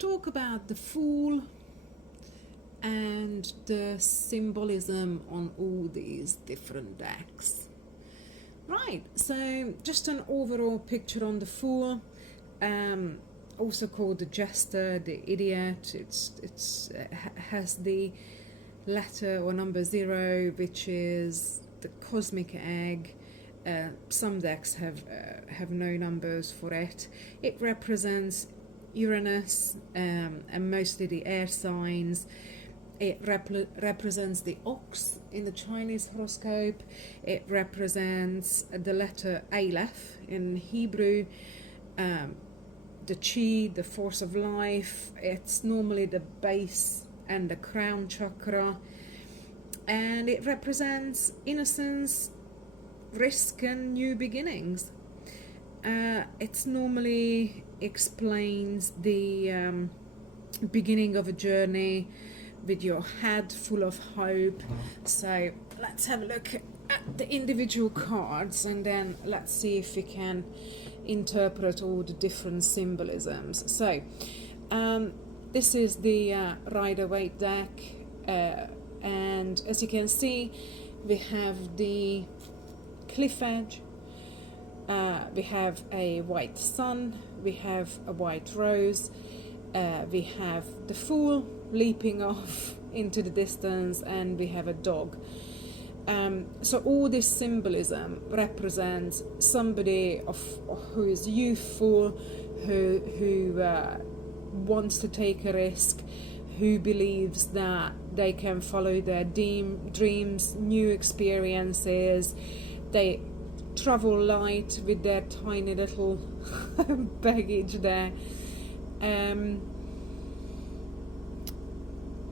talk about the Fool and the symbolism on all these different decks. Right, so just an overall picture on the Fool, also called the Jester, the Idiot. It's has the letter or number 0, which is the cosmic egg. Some decks have no numbers for it. It represents Uranus and mostly the air signs. It represents the ox in the Chinese horoscope. It represents the letter Aleph in Hebrew, the chi, the force of life. It's normally the base and the crown chakra. And it represents innocence, risk, and new beginnings. It normally explains the beginning of a journey with your head full of hope. So let's have a look at the individual cards and then let's see if we can interpret all the different symbolisms. So this is the Rider-Waite deck, and as you can see, we have the cliff edge, we have a white sun, we have a white rose, we have the Fool leaping off into the distance, and we have a dog. So all this symbolism represents somebody who is youthful, who wants to take a risk, who believes that they can follow their dreams, new experiences. They travel light with their tiny little baggage there.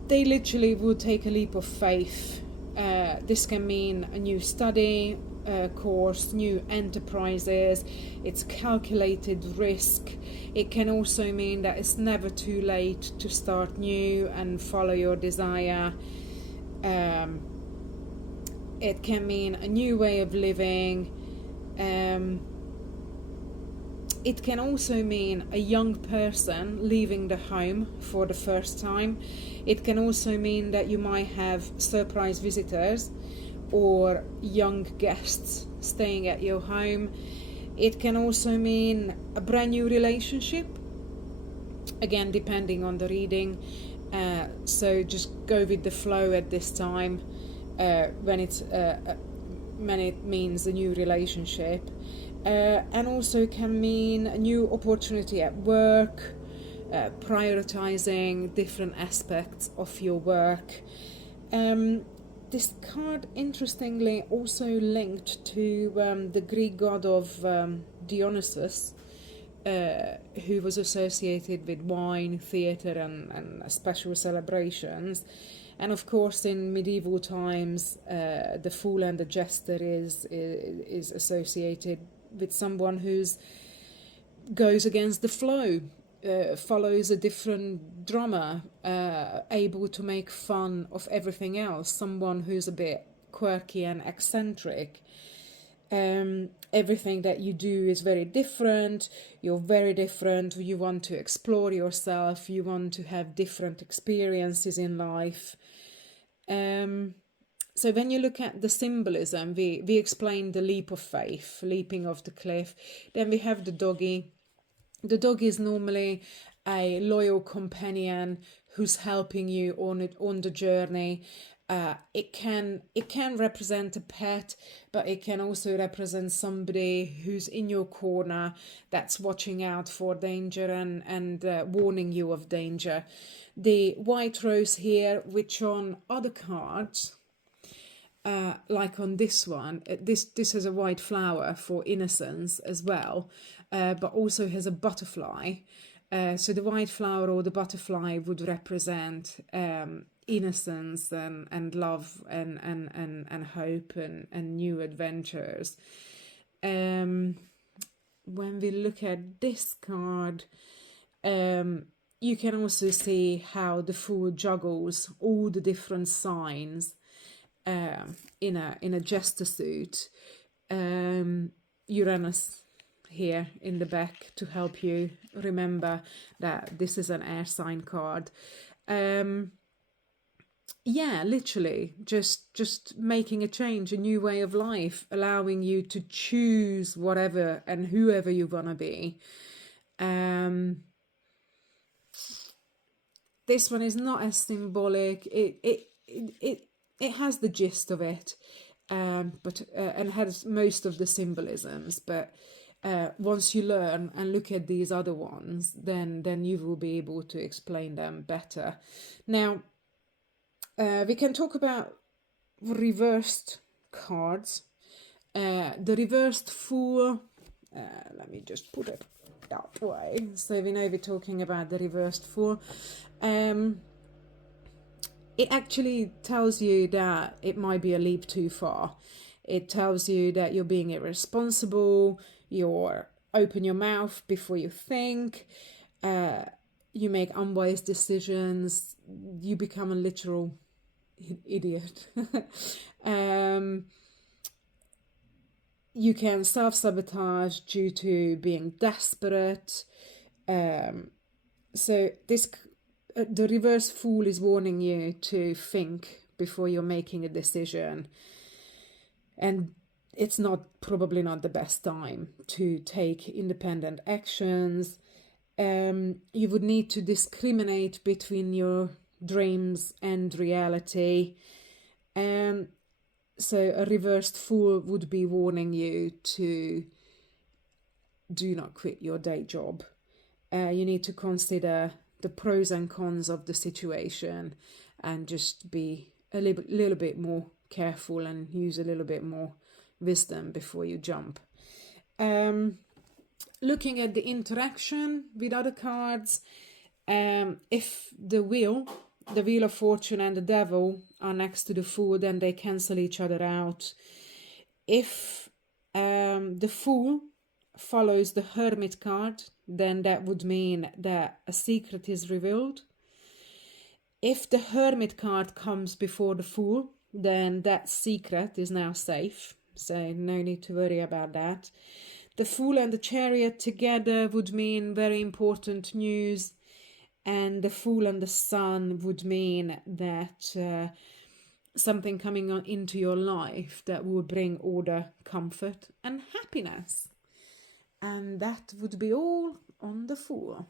They literally would take a leap of faith. This can mean a new study course, new enterprises. It's calculated risk. It can also mean that it's never too late to start new and follow your desire. It can mean a new way of living. It can also mean a young person leaving the home for the first time. It can also mean that you might have surprise visitors or young guests staying at your home. It can also mean a brand new relationship, again depending on the reading. So just go with the flow at this time when it means a new relationship. And also can mean a new opportunity at work, prioritizing different aspects of your work. This card, interestingly, also linked to the Greek god of Dionysus, who was associated with wine, theatre, and special celebrations. And of course, in medieval times, the Fool and the Jester is associated with someone who's goes against the flow, follows a different drama, able to make fun of everything else, someone who's a bit quirky and eccentric. Everything that you do is very different, you're very different, you want to explore yourself, you want to have different experiences in life. So when you look at the symbolism, we explained the leap of faith, leaping off the cliff. Then we have the doggy. The dog is normally a loyal companion who's helping you on the journey. It can represent a pet, but it can also represent somebody who's in your corner, that's watching out for danger and warning you of danger. The white rose here, which on other cards, like on this one, this has a white flower for innocence as well, but also has a butterfly. So the white flower or the butterfly would represent innocence and love and hope and new adventures. When we look at this card, you can also see how the Fool juggles all the different signs in a jester suit. Uranus here in the back to help you remember that this is an air sign card. Yeah, literally just making a change, a new way of life, allowing you to choose whatever and whoever you want to be. This one is not as symbolic. It has the gist of it, but and has most of the symbolisms. But once you learn and look at these other ones, then you will be able to explain them better. Now, we can talk about reversed cards. The reversed Fool. Let me just put it that way, so we know we're talking about the reversed Fool. It actually tells you that it might be a leap too far. It tells you that you're being irresponsible, you're open your mouth before you think, you make unwise decisions, you become a literal idiot. You can self-sabotage due to being desperate. So this the reverse Fool is warning you to think before you're making a decision, and it's probably not the best time to take independent actions. You would need to discriminate between your dreams and reality. So a reversed Fool would be warning you to do not quit your day job. You need to consider the pros and cons of the situation and just be a little bit more careful and use a little bit more wisdom before you jump. Looking at the interaction with other cards, if the Wheel of Fortune and the Devil are next to the Fool, then they cancel each other out. If the Fool follows the Hermit card, then that would mean that a secret is revealed. If the Hermit card comes before the Fool, then that secret is now safe, so no need to worry about that. The Fool and the Chariot together would mean very important news, and the Fool and the Sun would mean that something coming into your life that will bring order, comfort, and happiness. And that would be all on the Fool.